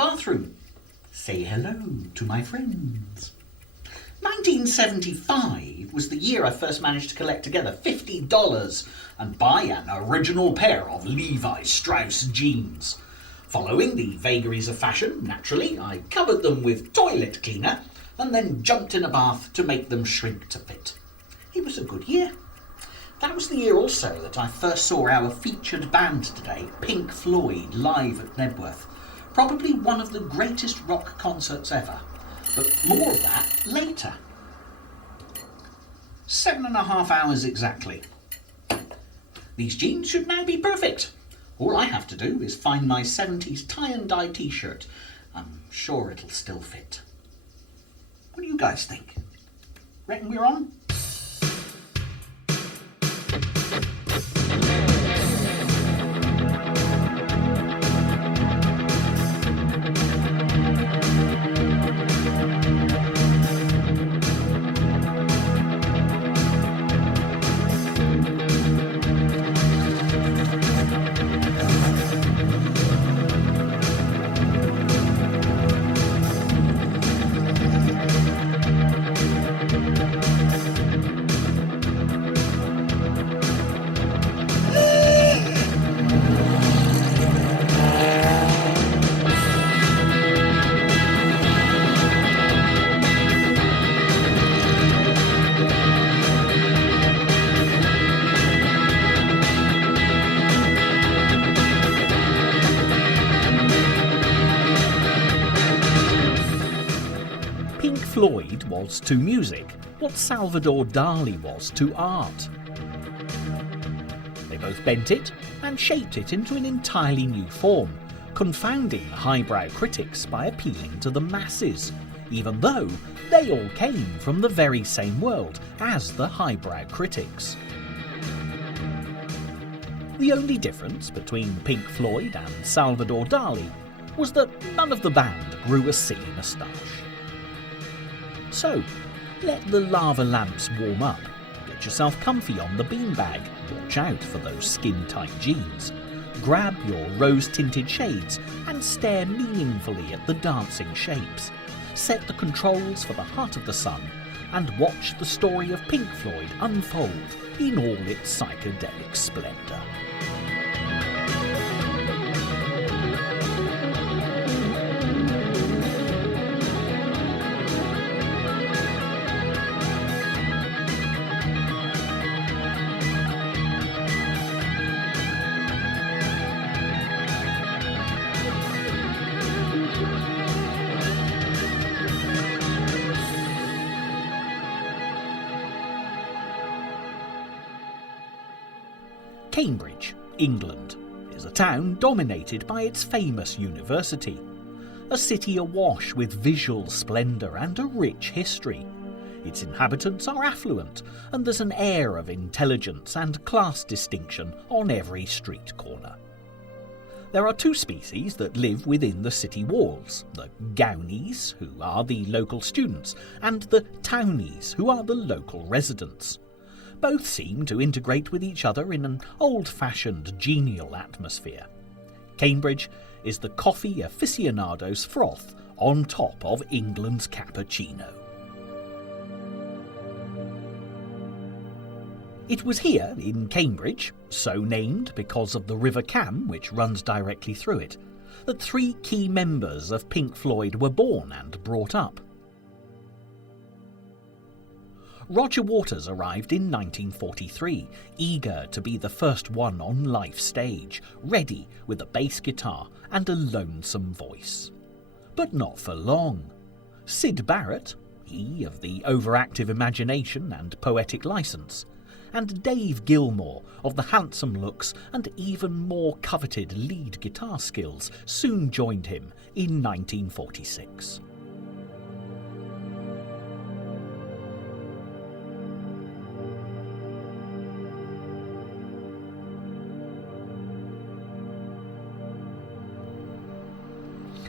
bathroom. Say hello to my friends. 1975 was the year I first managed to collect together $50 and buy an original pair of Levi Strauss jeans. Following the vagaries of fashion, naturally, I covered them with toilet cleaner and then jumped in a bath to make them shrink to fit. It was a good year. That was the year also that I first saw our featured band today, Pink Floyd, live at Knebworth. Probably one of the greatest rock concerts ever. But more of that later. 7.5 hours exactly. These jeans should now be perfect. All I have to do is find my 70s tie-and-dye t-shirt. I'm sure it'll still fit. What do you guys think? Reckon we're on? Pink Floyd was to music what Salvador Dali was to art. They both bent it and shaped it into an entirely new form, confounding highbrow critics by appealing to the masses, even though they all came from the very same world as the highbrow critics. The only difference between Pink Floyd and Salvador Dali was that none of the band grew a silly moustache. So, let the lava lamps warm up, get yourself comfy on the beanbag, watch out for those skin-tight jeans, grab your rose-tinted shades and stare meaningfully at the dancing shapes, set the controls for the heart of the sun and watch the story of Pink Floyd unfold in all its psychedelic splendour. Cambridge, England, is a town dominated by its famous university, a city awash with visual splendour and a rich history. Its inhabitants are affluent, and there's an air of intelligence and class distinction on every street corner. There are two species that live within the city walls, the Gownies, who are the local students, and the Townies, who are the local residents. Both seem to integrate with each other in an old-fashioned, genial atmosphere. Cambridge is the coffee aficionado's froth on top of England's cappuccino. It was here, in Cambridge, so named because of the River Cam which runs directly through it, that three key members of Pink Floyd were born and brought up. Roger Waters arrived in 1943, eager to be the first one on life stage, ready with a bass guitar and a lonesome voice. But not for long. Syd Barrett, he of the overactive imagination and poetic licence, and Dave Gilmour of the handsome looks and even more coveted lead guitar skills soon joined him in 1946.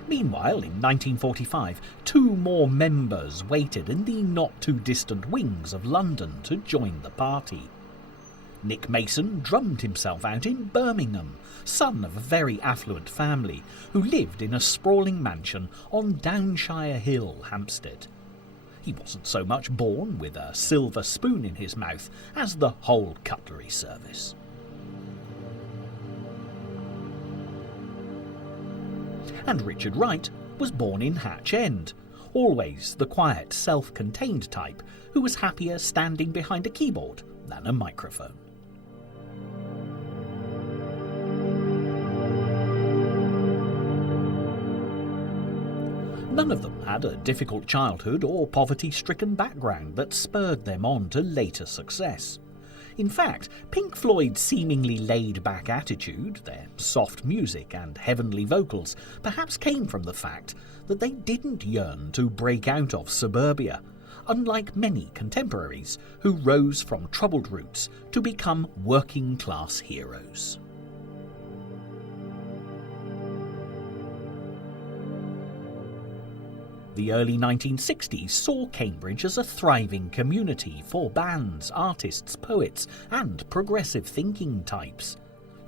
Meanwhile, in 1945, two more members waited in the not-too-distant wings of London to join the party. Nick Mason drummed himself out in Birmingham, son of a very affluent family who lived in a sprawling mansion on Downshire Hill, Hampstead. He wasn't so much born with a silver spoon in his mouth as the whole cutlery service. And Richard Wright was born in Hatch End, always the quiet, self-contained type who was happier standing behind a keyboard than a microphone. None of them had a difficult childhood or poverty-stricken background that spurred them on to later success. In fact, Pink Floyd's seemingly laid-back attitude, their soft music and heavenly vocals, perhaps came from the fact that they didn't yearn to break out of suburbia, unlike many contemporaries who rose from troubled roots to become working-class heroes. The early 1960s saw Cambridge as a thriving community for bands, artists, poets and progressive thinking types.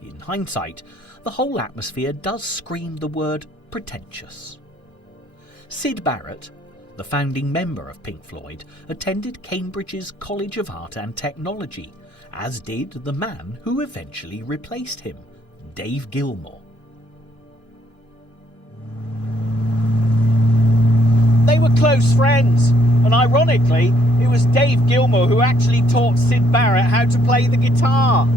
In hindsight, the whole atmosphere does scream the word pretentious. Syd Barrett, the founding member of Pink Floyd, attended Cambridge's College of Art and Technology, as did the man who eventually replaced him, Dave Gilmour. They were close friends, and ironically, it was Dave Gilmour who actually taught Syd Barrett how to play the guitar.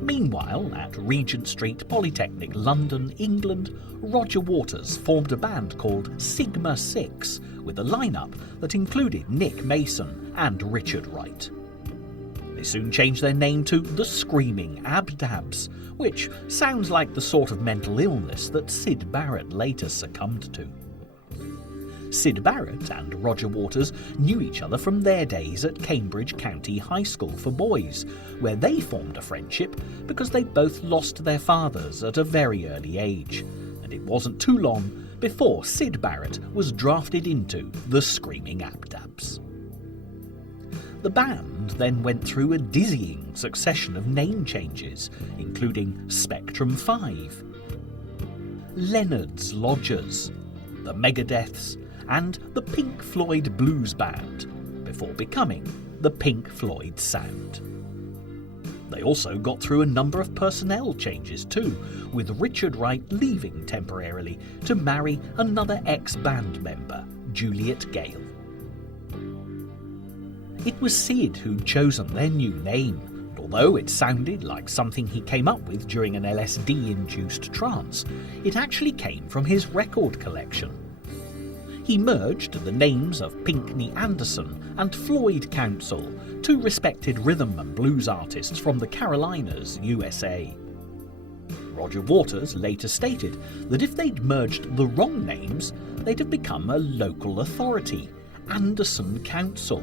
Meanwhile, at Regent Street Polytechnic, London, England, Roger Waters formed a band called Sigma 6 with a lineup that included Nick Mason and Richard Wright. They soon changed their name to the Screaming Abdabs, which sounds like the sort of mental illness that Syd Barrett later succumbed to. Syd Barrett and Roger Waters knew each other from their days at Cambridge County High School for Boys, where they formed a friendship because they both lost their fathers at a very early age, and it wasn't too long before Syd Barrett was drafted into the Screaming Abdabs. The band then went through a dizzying succession of name changes, including Spectrum 5, Leonard's Lodgers, the Megadeths, and the Pink Floyd Blues Band, before becoming the Pink Floyd Sound. They also got through a number of personnel changes too, with Richard Wright leaving temporarily to marry another ex-band member, Juliet Gale. It was Syd who'd chosen their new name, and although it sounded like something he came up with during an LSD-induced trance, it actually came from his record collection. He merged the names of Pinkney Anderson and Floyd Council, two respected rhythm and blues artists from the Carolinas, USA. Roger Waters later stated that if they'd merged the wrong names, they'd have become a local authority, Anderson Council.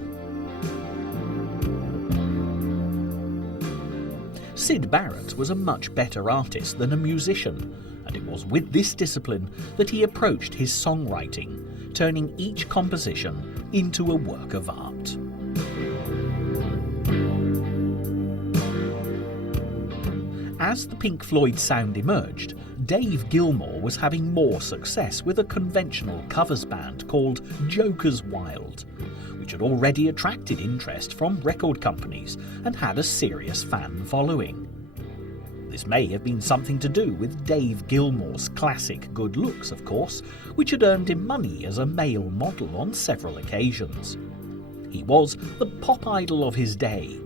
Syd Barrett was a much better artist than a musician, and it was with this discipline that he approached his songwriting, turning each composition into a work of art. As the Pink Floyd sound emerged, Dave Gilmour was having more success with a conventional covers band called Joker's Wild, which had already attracted interest from record companies and had a serious fan following. This may have been something to do with Dave Gilmour's classic good looks, of course, which had earned him money as a male model on several occasions. He was the pop idol of his day,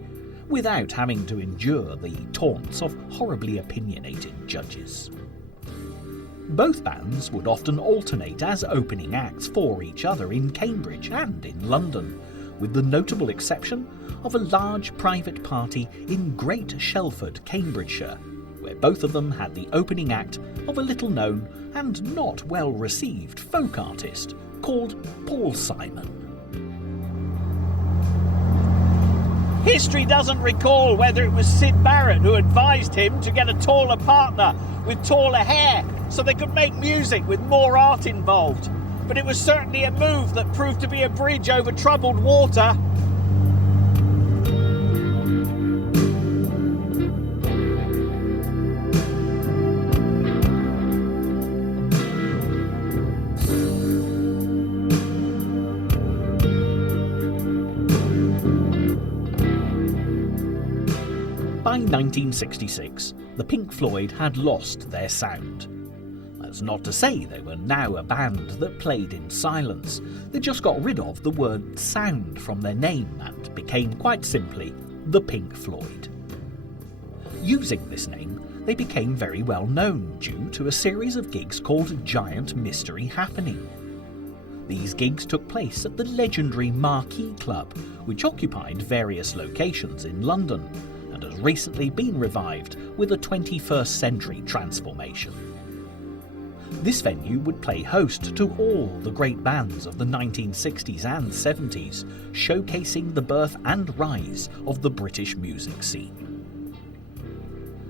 without having to endure the taunts of horribly opinionated judges. Both bands would often alternate as opening acts for each other in Cambridge and in London, with the notable exception of a large private party in Great Shelford, Cambridgeshire, where both of them had the opening act of a little-known and not well-received folk artist called Paul Simon. History doesn't recall whether it was Syd Barrett who advised him to get a taller partner with taller hair so they could make music with more art involved. But it was certainly a move that proved to be a bridge over troubled water. By 1966, the Pink Floyd had lost their sound. That's not to say they were now a band that played in silence. They just got rid of the word sound from their name and became quite simply the Pink Floyd. Using this name, they became very well known due to a series of gigs called Giant Mystery Happening. These gigs took place at the legendary Marquee Club, which occupied various locations in London and has recently been revived with a 21st century transformation. This venue would play host to all the great bands of the 1960s and 70s, showcasing the birth and rise of the British music scene.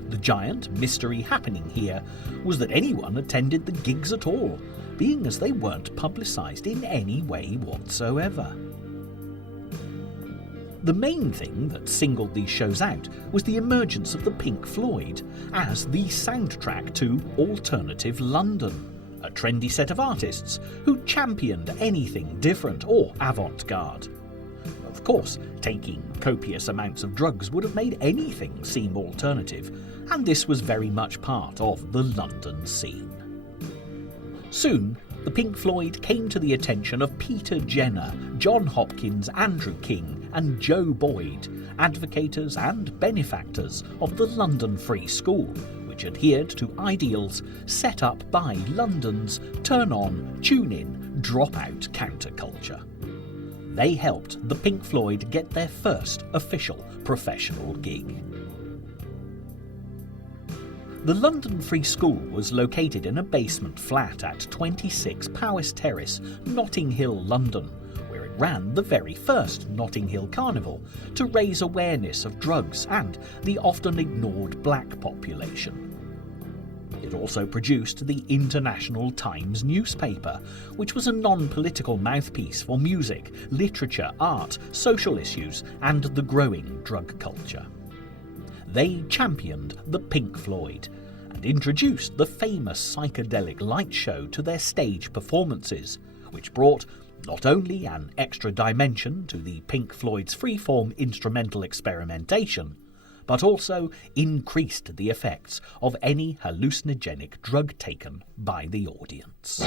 The giant mystery happening here was that anyone attended the gigs at all, being as they weren't publicised in any way whatsoever. The main thing that singled these shows out was the emergence of the Pink Floyd as the soundtrack to Alternative London, a trendy set of artists who championed anything different or avant-garde. Of course, taking copious amounts of drugs would have made anything seem alternative, and this was very much part of the London scene. Soon, the Pink Floyd came to the attention of Peter Jenner, John Hopkins, Andrew King and Joe Boyd, advocators and benefactors of the London Free School, which adhered to ideals set up by London's turn-on, tune-in, drop-out counterculture. They helped the Pink Floyd get their first official professional gig. The London Free School was located in a basement flat at 26 Powis Terrace, Notting Hill, London, where it ran the very first Notting Hill Carnival to raise awareness of drugs and the often ignored black population. It also produced the International Times newspaper, which was a non-political mouthpiece for music, literature, art, social issues and the growing drug culture. They championed the Pink Floyd and introduced the famous psychedelic light show to their stage performances, which brought not only an extra dimension to the Pink Floyd's freeform instrumental experimentation, but also increased the effects of any hallucinogenic drug taken by the audience.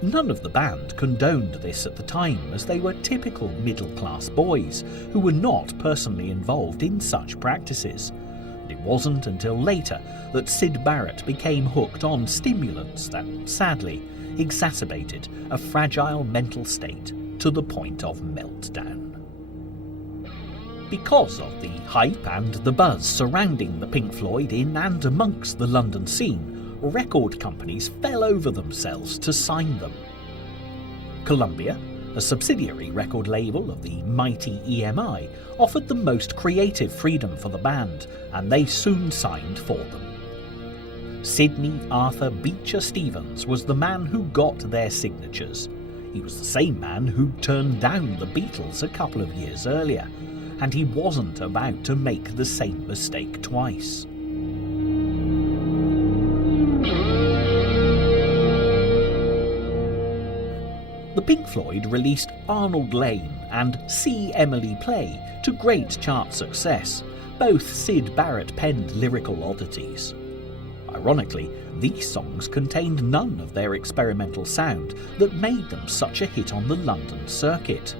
None of the band condoned this at the time, as they were typical middle-class boys who were not personally involved in such practices. And it wasn't until later that Syd Barrett became hooked on stimulants that, sadly, exacerbated a fragile mental state to the point of meltdown. Because of the hype and the buzz surrounding the Pink Floyd in and amongst the London scene, record companies fell over themselves to sign them. Columbia, a subsidiary record label of the mighty EMI, offered the most creative freedom for the band, and they soon signed for them. Sidney Arthur Beecher Stevens was the man who got their signatures. He was the same man who turned down the Beatles a couple of years earlier, and he wasn't about to make the same mistake twice. The Pink Floyd released Arnold Lane and See Emily Play to great chart success, both Syd Barrett penned lyrical oddities. Ironically, these songs contained none of their experimental sound that made them such a hit on the London circuit.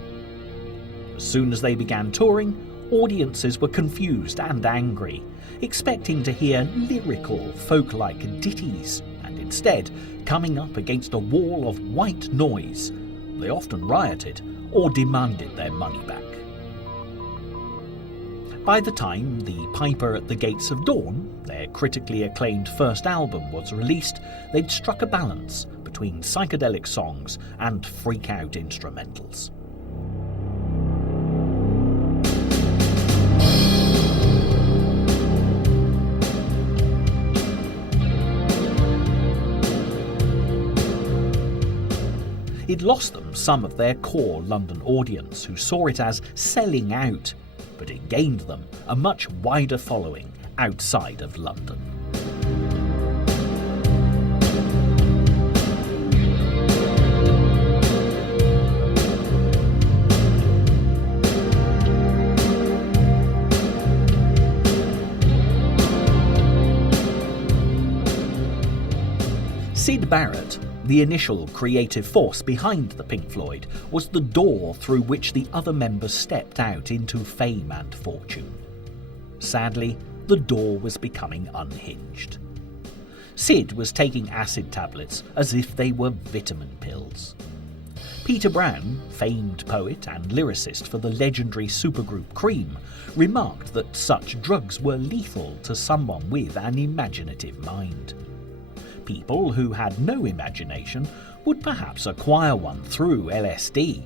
As soon as they began touring, audiences were confused and angry, expecting to hear lyrical, folk-like ditties, and instead coming up against a wall of white noise. They often rioted or demanded their money back. By the time The Piper at the Gates of Dawn, their critically acclaimed first album, was released, they'd struck a balance between psychedelic songs and freak-out instrumentals. It lost them some of their core London audience, who saw it as selling out, but it gained them a much wider following outside of London. Syd Barrett, the initial creative force behind the Pink Floyd, was the door through which the other members stepped out into fame and fortune. Sadly, the door was becoming unhinged. Syd was taking acid tablets as if they were vitamin pills. Peter Brown, famed poet and lyricist for the legendary supergroup Cream, remarked that such drugs were lethal to someone with an imaginative mind. People who had no imagination would perhaps acquire one through LSD.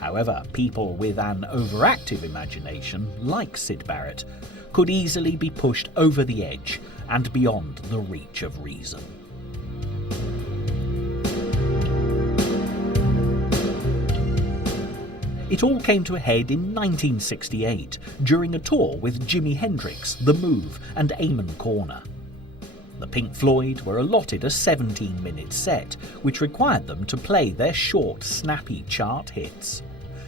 However, people with an overactive imagination, like Syd Barrett, could easily be pushed over the edge and beyond the reach of reason. It all came to a head in 1968 during a tour with Jimi Hendrix, The Move and Amon Corner. The Pink Floyd were allotted a 17-minute set, which required them to play their short, snappy chart hits.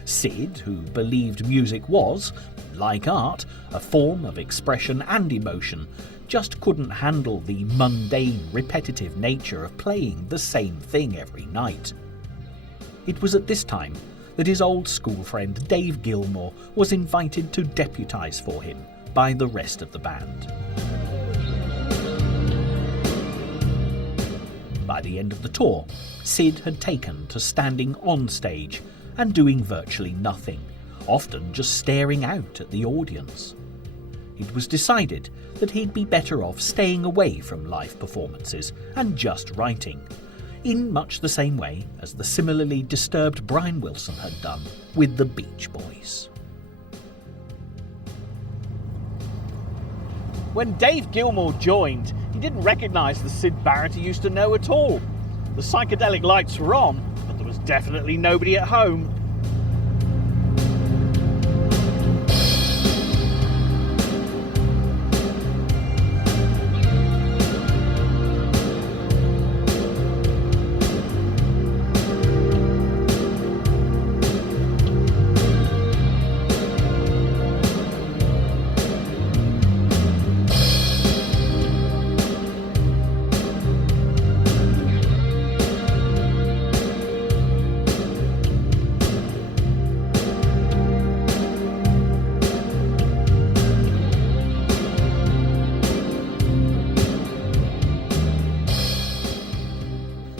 Syd, who believed music was, like art, a form of expression and emotion, just couldn't handle the mundane, repetitive nature of playing the same thing every night. It was at this time that his old school friend Dave Gilmour was invited to deputise for him by the rest of the band. By the end of the tour, Syd had taken to standing on stage and doing virtually nothing, often just staring out at the audience. It was decided that he'd be better off staying away from live performances and just writing, in much the same way as the similarly disturbed Brian Wilson had done with the Beach Boys. When Dave Gilmour joined, he didn't recognise the Syd Barrett he used to know at all. The psychedelic lights were on, but there was definitely nobody at home.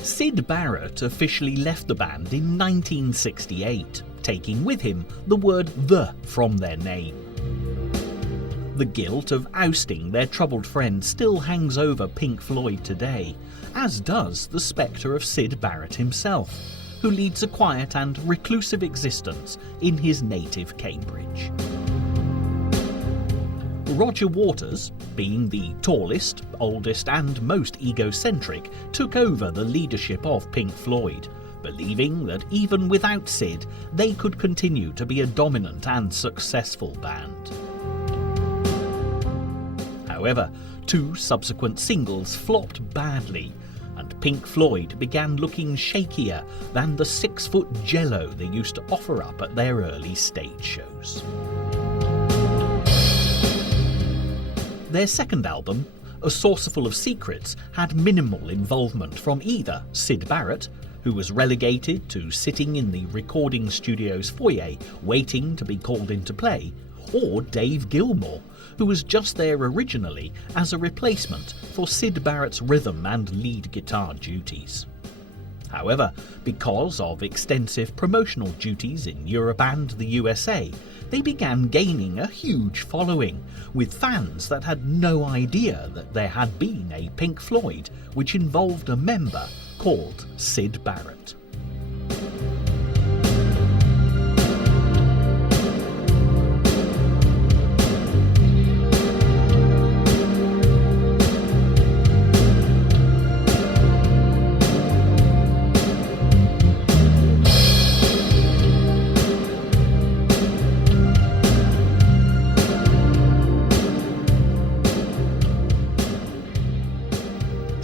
Syd Barrett officially left the band in 1968, taking with him the word "the" from their name. The guilt of ousting their troubled friend still hangs over Pink Floyd today, as does the spectre of Syd Barrett himself, who leads a quiet and reclusive existence in his native Cambridge. Roger Waters, being the tallest, oldest and most egocentric, took over the leadership of Pink Floyd, believing that even without Syd, they could continue to be a dominant and successful band. However, 2 subsequent singles flopped badly, and Pink Floyd began looking shakier than the 6-foot jello they used to offer up at their early stage shows. Their second album, A Saucerful of Secrets, had minimal involvement from either Syd Barrett, who was relegated to sitting in the recording studio's foyer waiting to be called into play, or Dave Gilmour, who was just there originally as a replacement for Syd Barrett's rhythm and lead guitar duties. However, because of extensive promotional duties in Europe and the USA, they began gaining a huge following, with fans that had no idea that there had been a Pink Floyd which involved a member called Syd Barrett.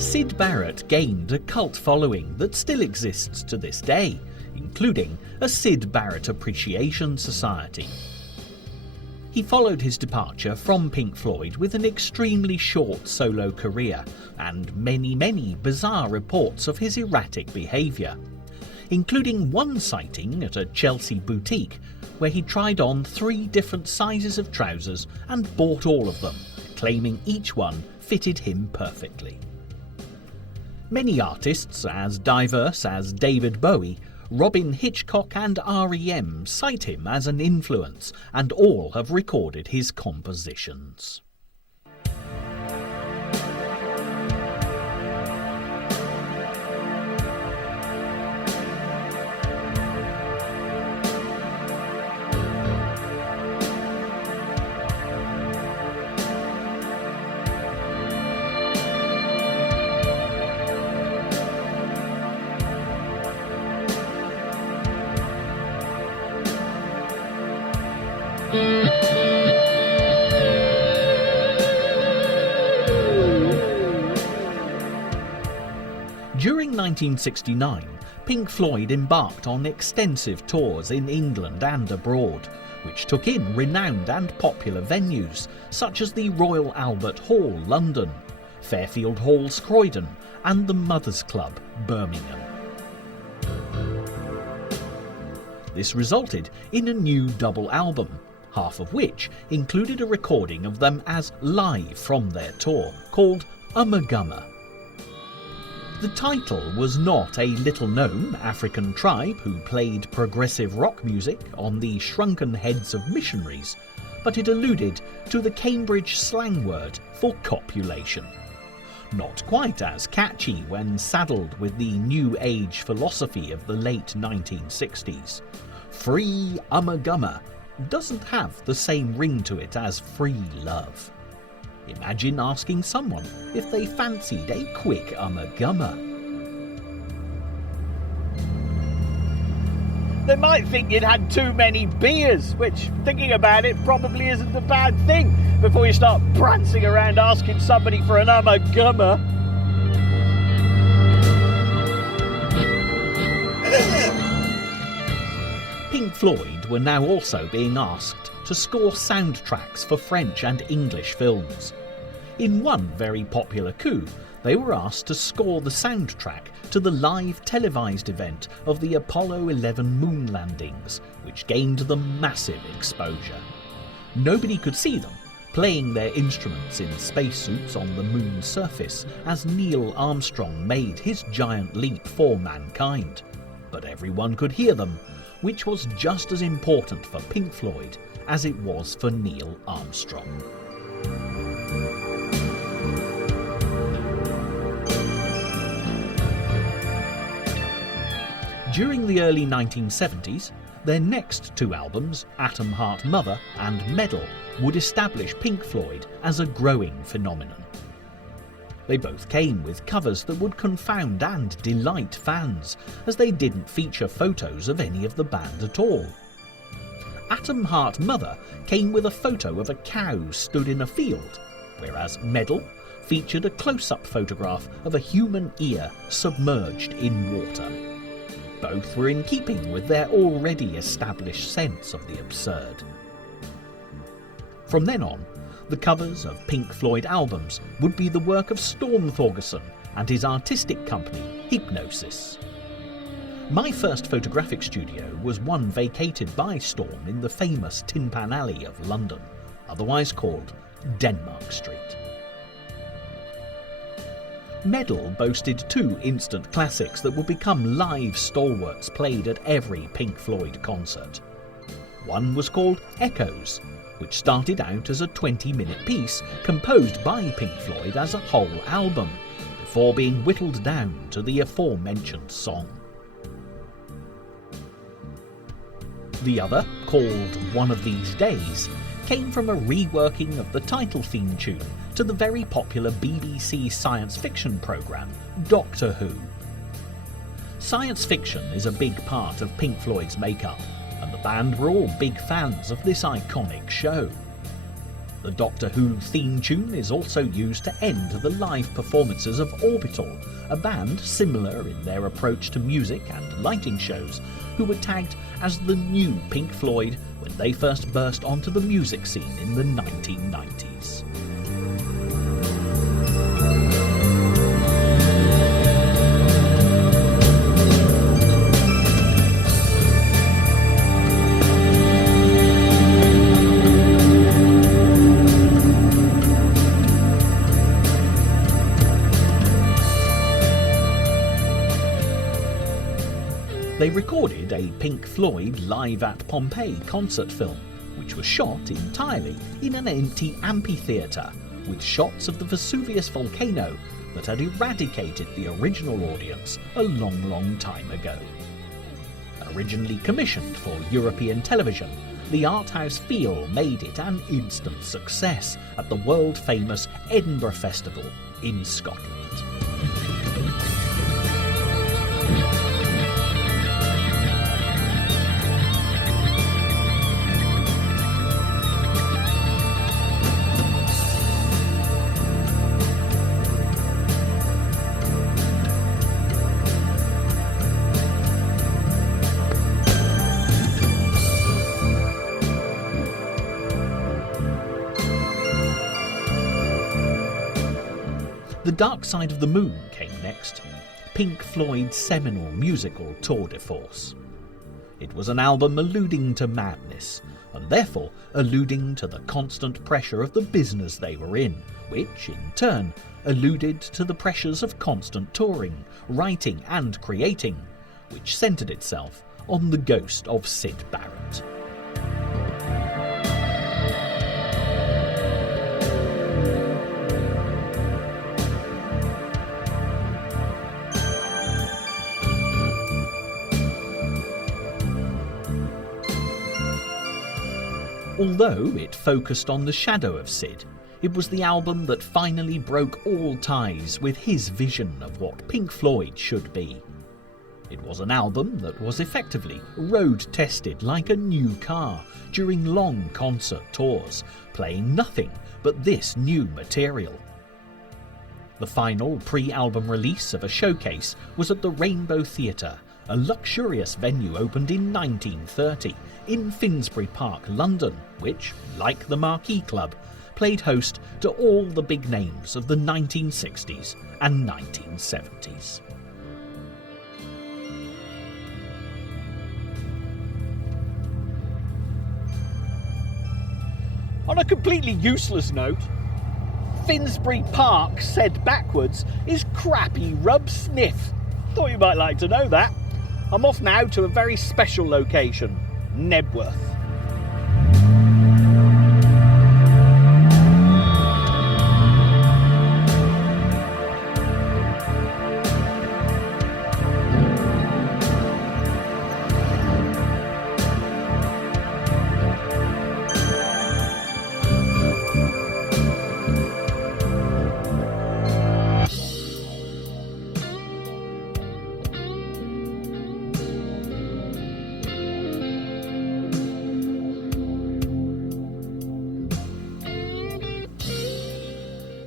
Syd Barrett gained a cult following that still exists to this day, including a Syd Barrett Appreciation Society. He followed his departure from Pink Floyd with an extremely short solo career and many bizarre reports of his erratic behaviour, including one sighting at a Chelsea boutique where he tried on 3 different sizes of trousers and bought all of them, claiming each one fitted him perfectly. Many artists as diverse as David Bowie, Robin Hitchcock and R.E.M. cite him as an influence, and all have recorded his compositions. During 1969, Pink Floyd embarked on extensive tours in England and abroad, which took in renowned and popular venues such as the Royal Albert Hall, London, Fairfield Hall, Croydon, and the Mothers Club, Birmingham. This resulted in a new double album, half of which included a recording of them as live from their tour, called Ummagumma. The title was not a little-known African tribe who played progressive rock music on the shrunken heads of missionaries, but it alluded to the Cambridge slang word for copulation. Not quite as catchy when saddled with the New Age philosophy of the late 1960s. Free Ummagumma doesn't have the same ring to it as free love. Imagine asking someone if they fancied a quick Ummagumma. They might think you'd had too many beers, which, thinking about it, probably isn't a bad thing before you start prancing around asking somebody for an Ummagumma. Pink Floyd were now also being asked to score soundtracks for French and English films. In one very popular coup, they were asked to score the soundtrack to the live televised event of the Apollo 11 moon landings, which gained them massive exposure. Nobody could see them, playing their instruments in spacesuits on the moon's surface as Neil Armstrong made his giant leap for mankind. But everyone could hear them, which was just as important for Pink Floyd as it was for Neil Armstrong. During the early 1970s, their next two albums, Atom Heart Mother and Medal, would establish Pink Floyd as a growing phenomenon. They both came with covers that would confound and delight fans, as they didn't feature photos of any of the band at all. Atom Heart Mother came with a photo of a cow stood in a field, whereas Medal featured a close-up photograph of a human ear submerged in water. Both were in keeping with their already established sense of the absurd. From then on, the covers of Pink Floyd albums would be the work of Storm Thorgerson and his artistic company, Hypnosis. My first photographic studio was one vacated by Storm in the famous Tin Pan Alley of London, otherwise called Denmark Street. Medal boasted two instant classics that would become live stalwarts played at every Pink Floyd concert. One was called Echoes, which started out as a 20-minute piece composed by Pink Floyd as a whole album, before being whittled down to the aforementioned song. The other, called One of These Days, came from a reworking of the title theme tune to the very popular BBC science fiction programme, Doctor Who. Science fiction is a big part of Pink Floyd's makeup, and the band were all big fans of this iconic show. The Doctor Who theme tune is also used to end the live performances of Orbital, a band similar in their approach to music and lighting shows, who were tagged as the new Pink Floyd when they first burst onto the music scene in the 1990s. They recorded a Pink Floyd Live at Pompeii concert film, which was shot entirely in an empty amphitheatre, with shots of the Vesuvius volcano that had eradicated the original audience a long time ago. Originally commissioned for European television, the art house feel made it an instant success at the world-famous Edinburgh Festival in Scotland. The Dark Side of the Moon came next, Pink Floyd's seminal musical tour de force. It was an album alluding to madness, and therefore alluding to the constant pressure of the business they were in, which, in turn, alluded to the pressures of constant touring, writing and creating, which centred itself on the ghost of Syd Barrett. Although it focused on the shadow of Syd, it was the album that finally broke all ties with his vision of what Pink Floyd should be. It was an album that was effectively road-tested like a new car during long concert tours, playing nothing but this new material. The final pre-album release of a showcase was at the Rainbow Theatre, a luxurious venue opened in 1930 in Finsbury Park, London, which, like the Marquee Club, played host to all the big names of the 1960s and 1970s. On a completely useless note, Finsbury Park, said backwards, is crappy rub sniff. Thought you might like to know that. I'm off now to a very special location, Knebworth.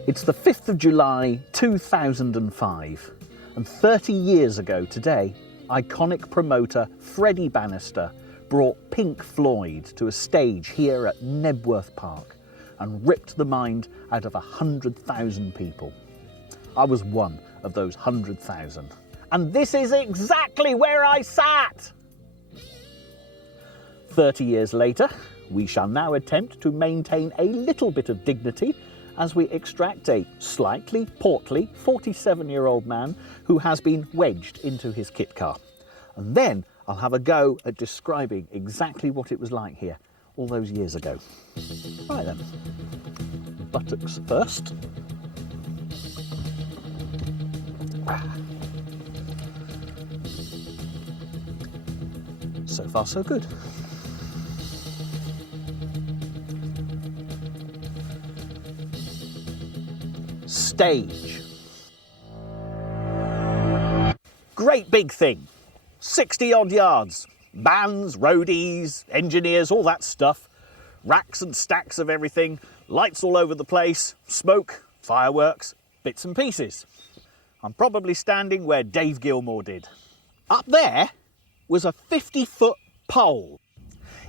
It's the 5th of July 2005, and 30 years ago today, iconic promoter Freddie Bannister brought Pink Floyd to a stage here at Knebworth Park and ripped the mind out of 100,000 people. I was one of those 100,000. And this is exactly where I sat! 30 years later, we shall now attempt to maintain a little bit of dignity as we extract a slightly portly 47-year-old man who has been wedged into his kit car. And then I'll have a go at describing exactly what it was like here all those years ago. Right then, buttocks first. So far so good. Stage. Great big thing. 60 odd yards. Bands, roadies, engineers, all that stuff. Racks and stacks of everything. Lights all over the place. Smoke, fireworks, bits and pieces. I'm probably standing where Dave Gilmour did. Up there was a 50-foot pole.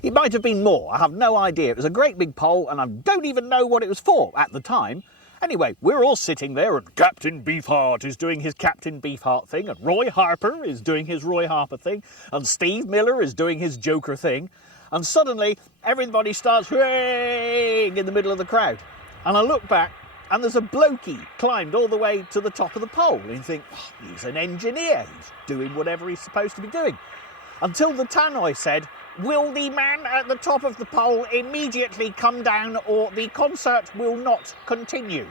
It might have been more, I have no idea. It was a great big pole and I don't even know what it was for at the time. Anyway, we're all sitting there and Captain Beefheart is doing his Captain Beefheart thing and Roy Harper is doing his Roy Harper thing and Steve Miller is doing his Joker thing. And suddenly everybody starts hooray in the middle of the crowd. And I look back and there's a blokey climbed all the way to the top of the pole. And you think, oh, he's an engineer, he's doing whatever he's supposed to be doing. Until the tannoy said, will the man at the top of the pole immediately come down or the concert will not continue?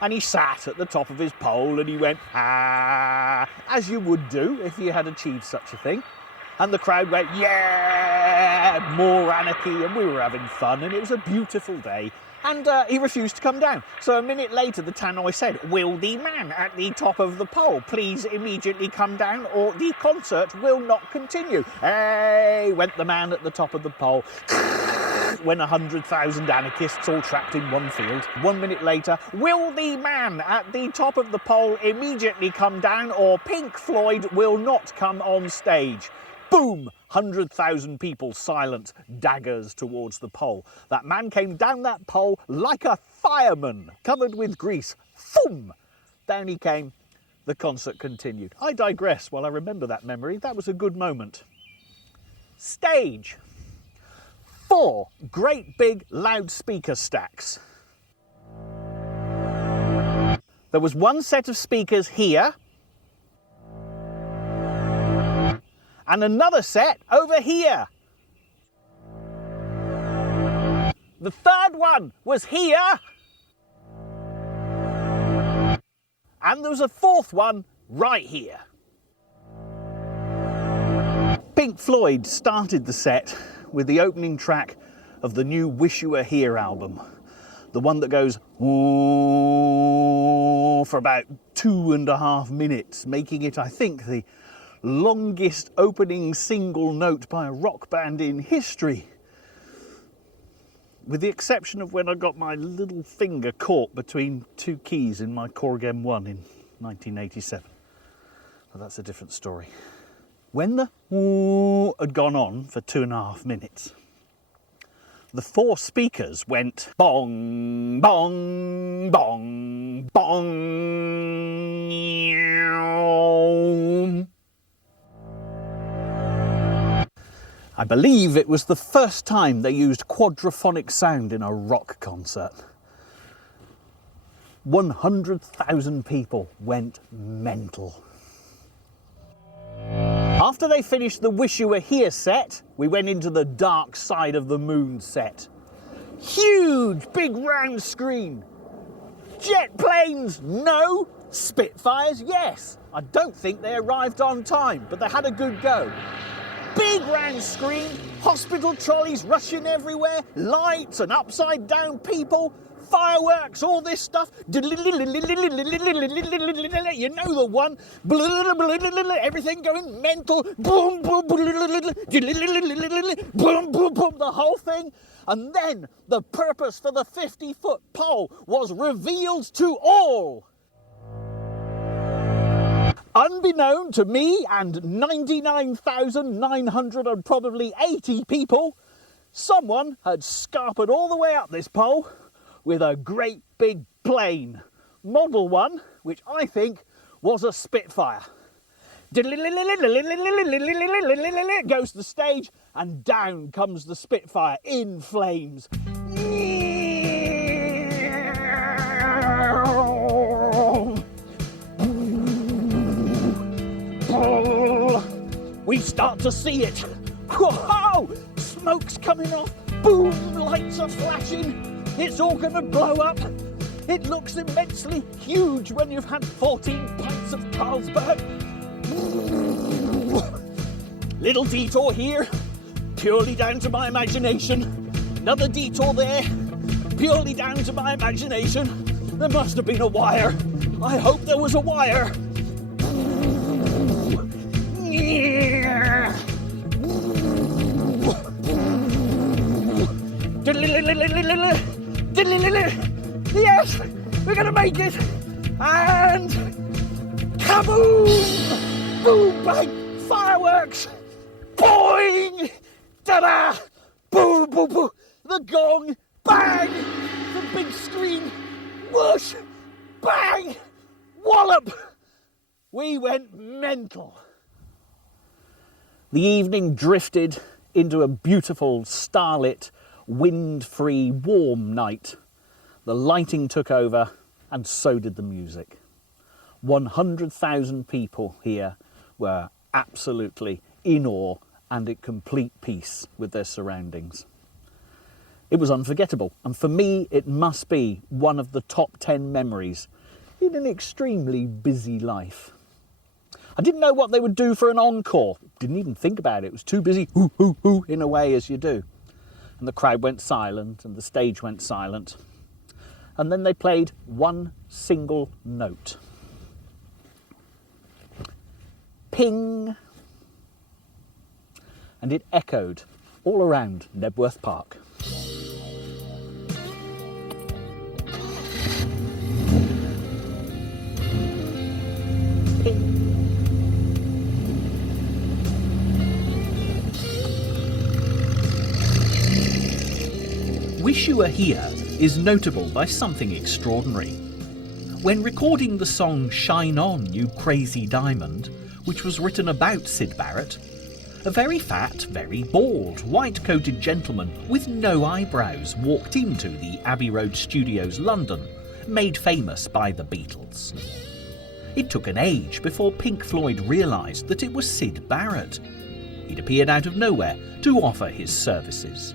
And he sat at the top of his pole and he went, ah, as you would do if you had achieved such a thing. And the crowd went, yeah, more anarchy, and we were having fun, and it was a beautiful day. And he refused to come down. So a minute later, the tannoy said, will the man at the top of the pole please immediately come down or the concert will not continue? Hey, went the man at the top of the pole. When 100,000 anarchists all trapped in one field. 1 minute later, will the man at the top of the pole immediately come down or Pink Floyd will not come on stage? Boom! 100,000 people silent, daggers towards the pole. That man came down that pole like a fireman, covered with grease. Boom! Down he came. The concert continued. I digress while I remember that memory. That was a good moment. Stage. 4 great big loudspeaker stacks. There was one set of speakers here, and another set over here. The third one was here. And there was a fourth one right here. Pink Floyd started the set with the opening track of the new Wish You Were Here album. The one that goes ooh for about 2.5 minutes, making it, I think, the longest opening single note by a rock band in history. With the exception of when I got my little finger caught between 2 keys in my Korg M1 in 1987. But that's a different story. When the ooh had gone on for 2.5 minutes, the 4 speakers went bong, bong, bong, bong. I believe it was the first time they used quadraphonic sound in a rock concert. 100,000 people went mental. After they finished the Wish You Were Here set, we went into the Dark Side of the Moon set. Huge, big round screen. Jet planes, no. Spitfires, yes. I don't think they arrived on time, but they had a good go. Big round screen, hospital trolleys rushing everywhere, lights and upside down people, fireworks, all this stuff. You know the one. Everything going mental. Boom, boom, boom, boom, boom, the whole thing. And then the purpose for the 50-foot pole was revealed to all. Unbeknown to me and 99,980 people, someone had scarpered all the way up this pole with a great big plane. Model one, which I think was a Spitfire. Goes to the stage and down comes the Spitfire in flames. We start to see it. Whoa! Smoke's coming off. Boom! Lights are flashing. It's all going to blow up. It looks immensely huge when you've had 14 pints of Carlsberg. Little detour here, purely down to my imagination. Another detour there, purely down to my imagination. There must have been a wire. I hope there was a wire. Yes, we're gonna make it. And kaboom! Boom, bang, fireworks. Boing! Ta-da! Boom, boom, boom. The gong, bang! The big screen, whoosh! Bang! Wallop! We went mental. The evening drifted into a beautiful, starlit, wind-free, warm night. The lighting took over, and so did the music. 100,000 people here were absolutely in awe and at complete peace with their surroundings. It was unforgettable, and for me, it must be one of the top 10 memories in an extremely busy life. I didn't know what they would do for an encore. Didn't even think about it. It was too busy, hoo, hoo, hoo, in a way, as you do. And the crowd went silent, and the stage went silent. And then they played one single note. Ping! And it echoed all around Knebworth Park. Ping! Wish You Were Here is notable by something extraordinary. When recording the song Shine On, You Crazy Diamond, which was written about Syd Barrett, a very fat, very bald, white-coated gentleman with no eyebrows walked into the Abbey Road Studios, London, made famous by the Beatles. It took an age before Pink Floyd realised that it was Syd Barrett. He'd appeared out of nowhere to offer his services.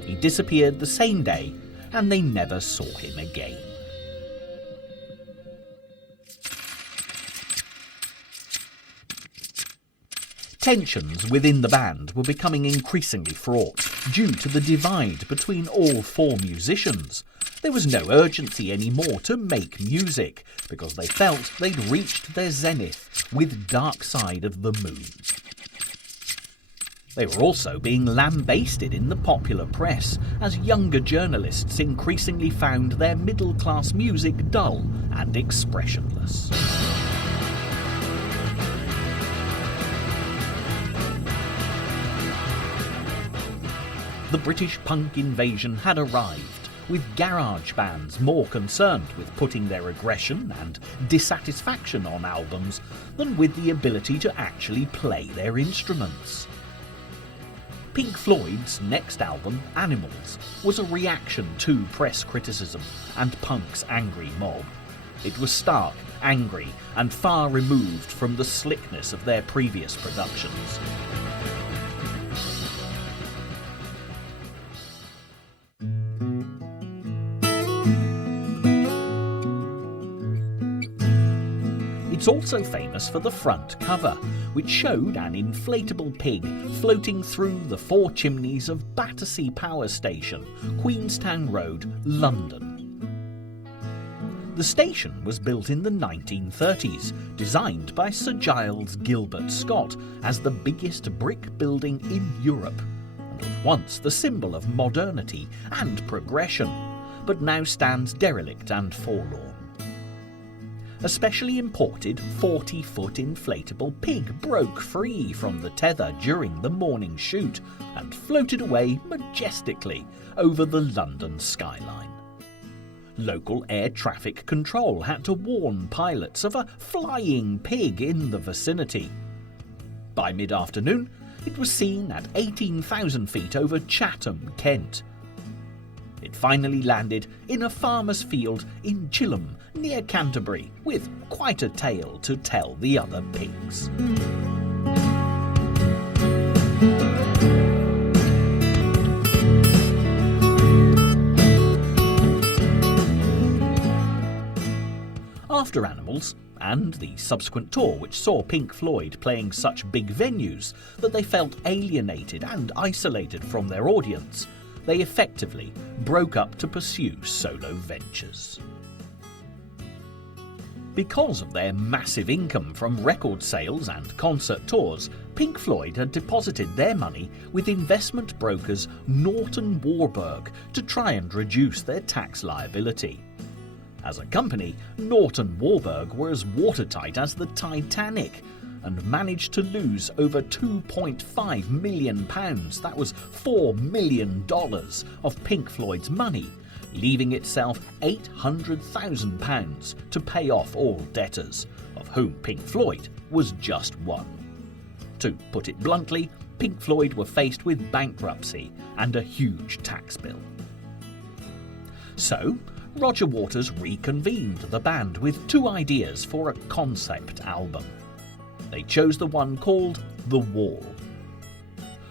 He disappeared the same day, and they never saw him again. Tensions within the band were becoming increasingly fraught due to the divide between all four musicians. There was no urgency anymore to make music because they felt they'd reached their zenith with Darkside of the Moon. They were also being lambasted in the popular press as younger journalists increasingly found their middle-class music dull and expressionless. The British punk invasion had arrived, with garage bands more concerned with putting their aggression and dissatisfaction on albums than with the ability to actually play their instruments. Pink Floyd's next album, Animals, was a reaction to press criticism and punk's angry mob. It was stark, angry, and far removed from the slickness of their previous productions. It's also famous for the front cover, which showed an inflatable pig floating through the four chimneys of Battersea Power Station, Queenstown Road, London. The station was built in the 1930s, designed by Sir Giles Gilbert Scott as the biggest brick building in Europe, and was once the symbol of modernity and progression, but now stands derelict and forlorn. A specially imported 40-foot inflatable pig broke free from the tether during the morning shoot and floated away majestically over the London skyline. Local air traffic control had to warn pilots of a flying pig in the vicinity. By mid-afternoon, it was seen at 18,000 feet over Chatham, Kent. It finally landed in a farmer's field in Chilham, near Canterbury, with quite a tale to tell the other pigs. After Animals, and the subsequent tour which saw Pink Floyd playing such big venues that they felt alienated and isolated from their audience, they effectively broke up to pursue solo ventures. Because of their massive income from record sales and concert tours, Pink Floyd had deposited their money with investment brokers Norton Warburg to try and reduce their tax liability. As a company, Norton Warburg were as watertight as the Titanic and managed to lose over £2.5 million, that was $4 million, of Pink Floyd's money, leaving itself £800,000 to pay off all debtors, of whom Pink Floyd was just one. To put it bluntly, Pink Floyd were faced with bankruptcy and a huge tax bill. So, Roger Waters reconvened the band with two ideas for a concept album. They chose the one called The Wall.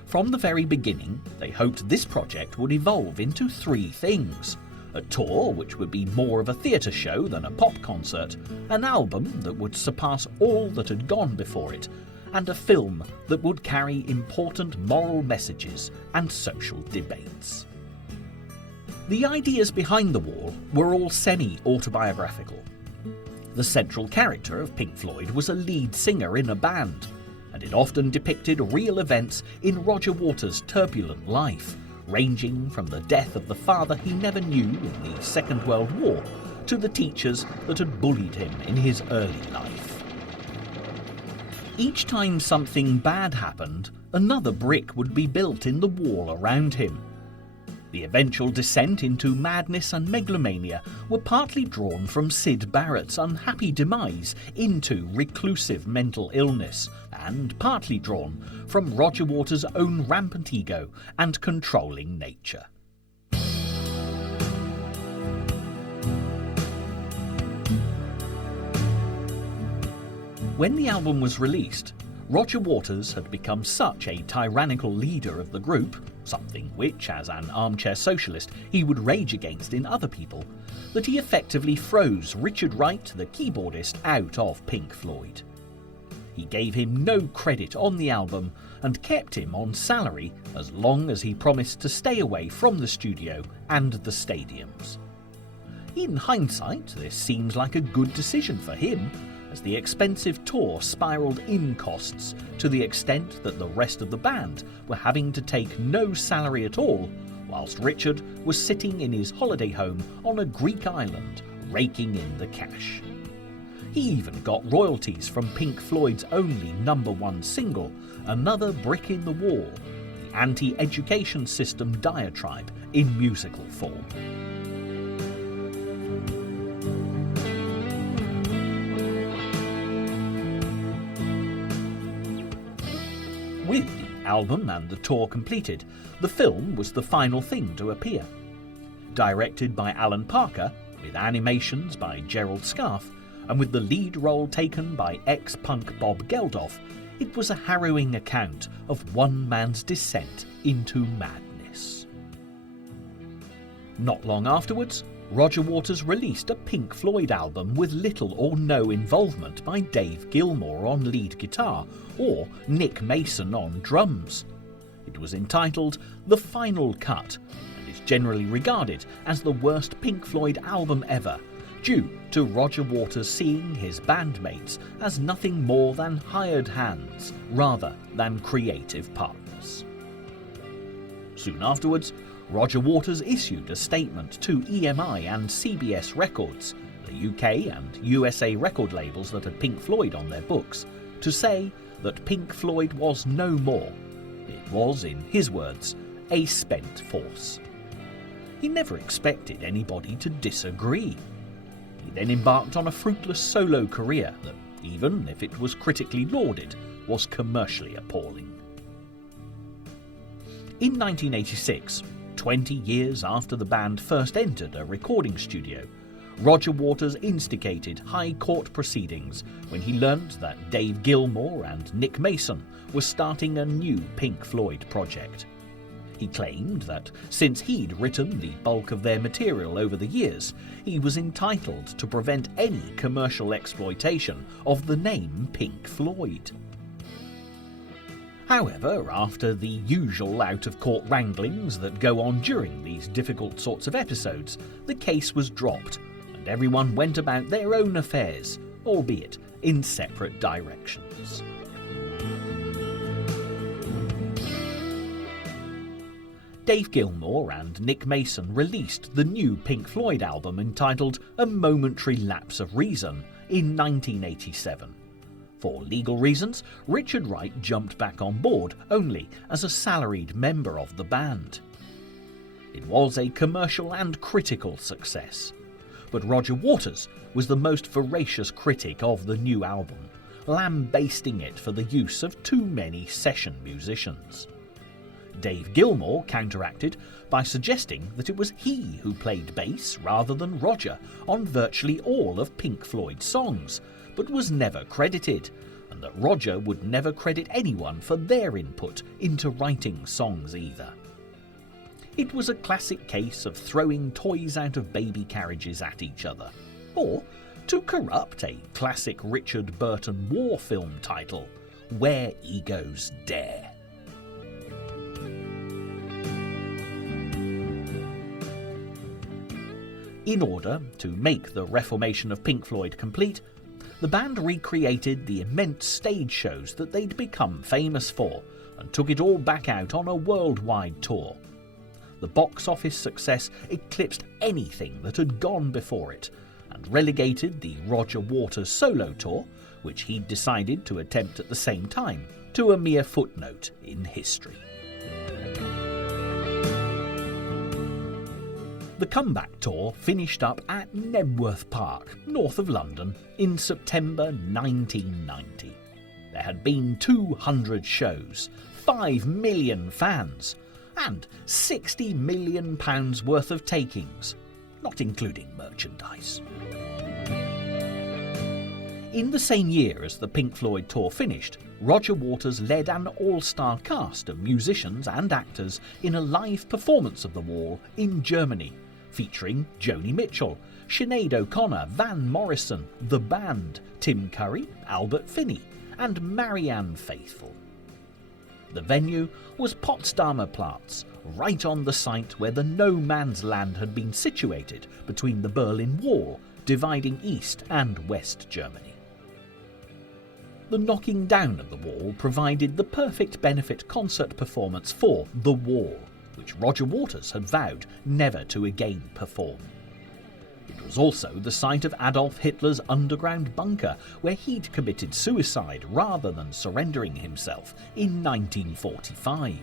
From the very beginning, they hoped this project would evolve into three things: a tour which would be more of a theatre show than a pop concert, an album that would surpass all that had gone before it, and a film that would carry important moral messages and social debates. The ideas behind The Wall were all semi-autobiographical. The central character of Pink Floyd was a lead singer in a band, and it often depicted real events in Roger Waters' turbulent life, ranging from the death of the father he never knew in the Second World War to the teachers that had bullied him in his early life. Each time something bad happened, another brick would be built in the wall around him. The eventual descent into madness and megalomania were partly drawn from Syd Barrett's unhappy demise into reclusive mental illness, and partly drawn from Roger Waters' own rampant ego and controlling nature. When the album was released, Roger Waters had become such a tyrannical leader of the group, something which, as an armchair socialist, he would rage against in other people, that he effectively froze Richard Wright, the keyboardist, out of Pink Floyd. He gave him no credit on the album and kept him on salary as long as he promised to stay away from the studio and the stadiums. In hindsight, this seems like a good decision for him, as the expensive tour spiralled in costs to the extent that the rest of the band were having to take no salary at all, whilst Richard was sitting in his holiday home on a Greek island, raking in the cash. He even got royalties from Pink Floyd's only #1 single, Another Brick in the Wall, the anti-education system diatribe in musical form. With the album and the tour completed, the film was the final thing to appear. Directed by Alan Parker, with animations by Gerald Scarfe, and with the lead role taken by ex-punk Bob Geldof, it was a harrowing account of one man's descent into madness. Not long afterwards, Roger Waters released a Pink Floyd album with little or no involvement by Dave Gilmour on lead guitar or Nick Mason on drums. It was entitled The Final Cut and is generally regarded as the worst Pink Floyd album ever, due to Roger Waters seeing his bandmates as nothing more than hired hands rather than creative partners. Soon afterwards, Roger Waters issued a statement to EMI and CBS Records, the UK and USA record labels that had Pink Floyd on their books, to say that Pink Floyd was no more. It was, in his words, a spent force. He never expected anybody to disagree. He then embarked on a fruitless solo career that, even if it was critically lauded, was commercially appalling. In 1986, 20 years after the band first entered a recording studio, Roger Waters instigated high court proceedings when he learned that Dave Gilmour and Nick Mason were starting a new Pink Floyd project. He claimed that since he'd written the bulk of their material over the years, he was entitled to prevent any commercial exploitation of the name Pink Floyd. However, after the usual out-of-court wranglings that go on during these difficult sorts of episodes, the case was dropped and everyone went about their own affairs, albeit in separate directions. Dave Gilmour and Nick Mason released the new Pink Floyd album entitled A Momentary Lapse of Reason in 1987. For legal reasons, Richard Wright jumped back on board only as a salaried member of the band. It was a commercial and critical success, but Roger Waters was the most voracious critic of the new album, lambasting it for the use of too many session musicians. Dave Gilmour counteracted by suggesting that it was he who played bass rather than Roger on virtually all of Pink Floyd's songs, but was never credited, and that Roger would never credit anyone for their input into writing songs either. It was a classic case of throwing toys out of baby carriages at each other, or, to corrupt a classic Richard Burton war film title, Where Egos Dare. In order to make the reformation of Pink Floyd complete, the band recreated the immense stage shows that they'd become famous for and took it all back out on a worldwide tour. The box office success eclipsed anything that had gone before it and relegated the Roger Waters solo tour, which he'd decided to attempt at the same time, to a mere footnote in history. The comeback tour finished up at Knebworth Park, north of London, in September 1990. There had been 200 shows, 5 million fans, and £60 million worth of takings, not including merchandise. In the same year as the Pink Floyd tour finished, Roger Waters led an all-star cast of musicians and actors in a live performance of The Wall in Germany, featuring Joni Mitchell, Sinead O'Connor, Van Morrison, The Band, Tim Curry, Albert Finney, and Marianne Faithfull. The venue was Potsdamer Platz, right on the site where the no man's land had been situated between the Berlin Wall, dividing East and West Germany. The knocking down of the wall provided the perfect benefit concert performance for The Wall, which Roger Waters had vowed never to again perform. It was also the site of Adolf Hitler's underground bunker, where he'd committed suicide rather than surrendering himself in 1945.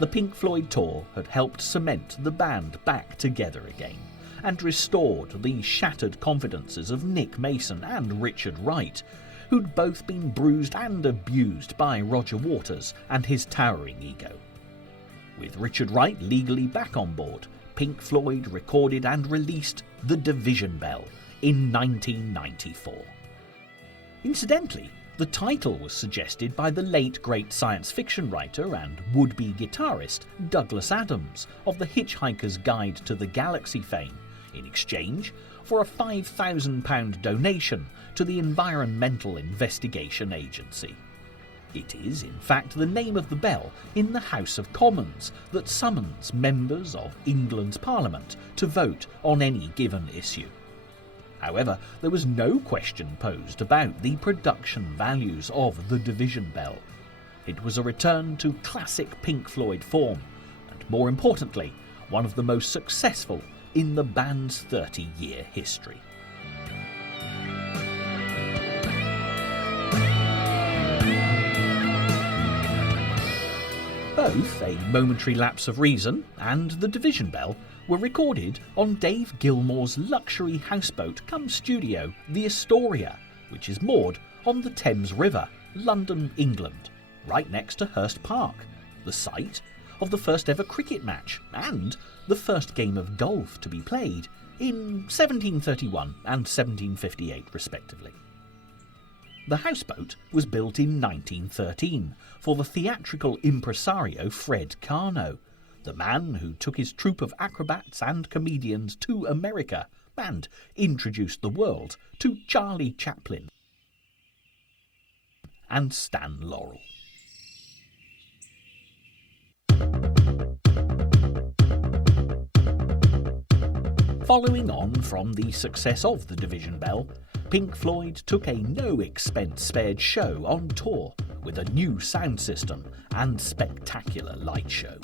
The Pink Floyd tour had helped cement the band back together again, and restored the shattered confidences of Nick Mason and Richard Wright, who'd both been bruised and abused by Roger Waters and his towering ego. With Richard Wright legally back on board, Pink Floyd recorded and released The Division Bell in 1994. Incidentally, The title was suggested by the late great science fiction writer and would-be guitarist Douglas Adams of the Hitchhiker's Guide to the Galaxy fame, in exchange for a £5,000 donation to the Environmental Investigation Agency. It is, in fact, the name of the bell in the House of Commons that summons members of England's Parliament to vote on any given issue. However, there was no question posed about the production values of the division bell. It was a return to classic Pink Floyd form, and more importantly, one of the most successful in the band's 30-year history. Both A Momentary Lapse of Reason and The Division Bell were recorded on Dave Gilmour's luxury houseboat cum studio, the Astoria, which is moored on the Thames River, London, England, right next to Hurst Park, the site of the first ever cricket match and the first game of golf to be played in 1731 and 1758 respectively. The houseboat was built in 1913 for the theatrical impresario Fred Carno, the man who took his troupe of acrobats and comedians to America and introduced the world to Charlie Chaplin and Stan Laurel. Following on from the success of the Division Bell, Pink Floyd took a no-expense-spared show on tour with a new sound system and spectacular light show.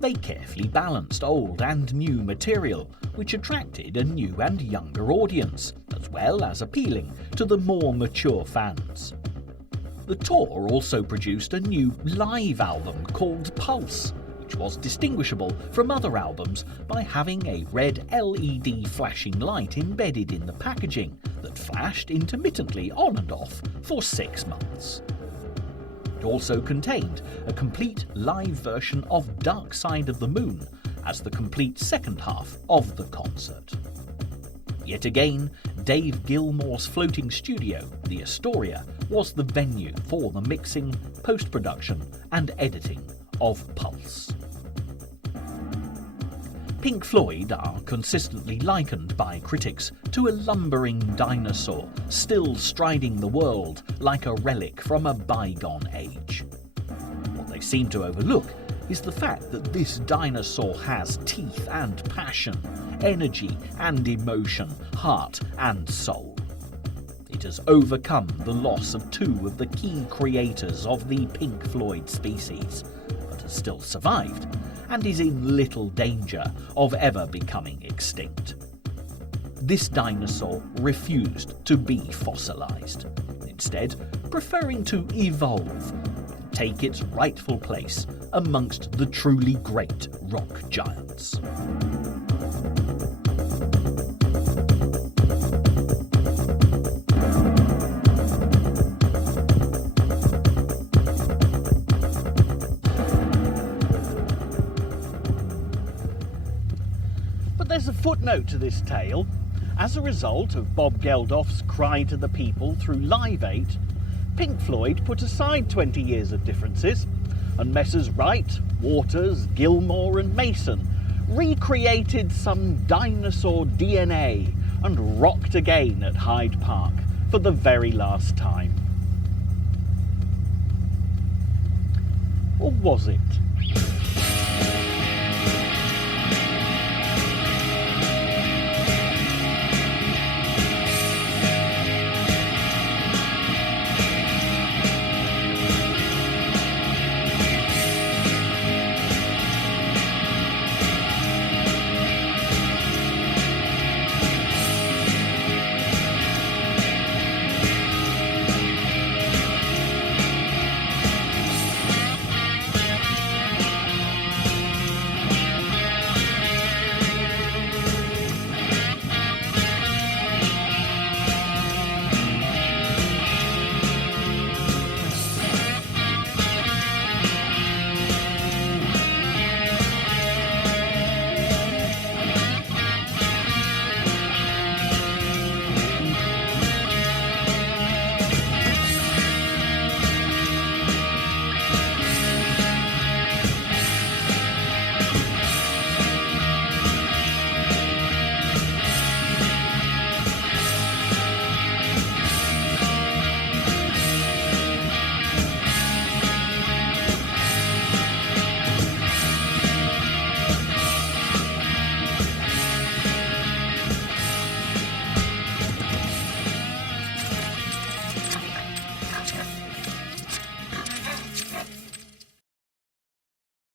They carefully balanced old and new material, which attracted a new and younger audience, as well as appealing to the more mature fans. The tour also produced a new live album called Pulse, which was distinguishable from other albums by having a red LED flashing light embedded in the packaging that flashed intermittently on and off for 6 months. It also contained a complete live version of Darkside of the Moon as the complete second half of the concert. Yet again, Dave Gilmour's floating studio, the Astoria, was the venue for the mixing, post-production and editing of Pulse. Pink Floyd are consistently likened by critics to a lumbering dinosaur still striding the world like a relic from a bygone age. What they seem to overlook is the fact that this dinosaur has teeth and passion, energy and emotion, heart and soul. It has overcome the loss of 2 of the key creators of the Pink Floyd species, but has still survived and is in little danger of ever becoming extinct. This dinosaur refused to be fossilised, instead preferring to evolve and take its rightful place amongst the truly great rock giants. There's a footnote to this tale. As a result of Bob Geldof's cry to the people through Live 8, Pink Floyd put aside 20 years of differences, and Messrs. Wright, Waters, Gilmour and Mason recreated some dinosaur DNA and rocked again at Hyde Park for the very last time. Or was it?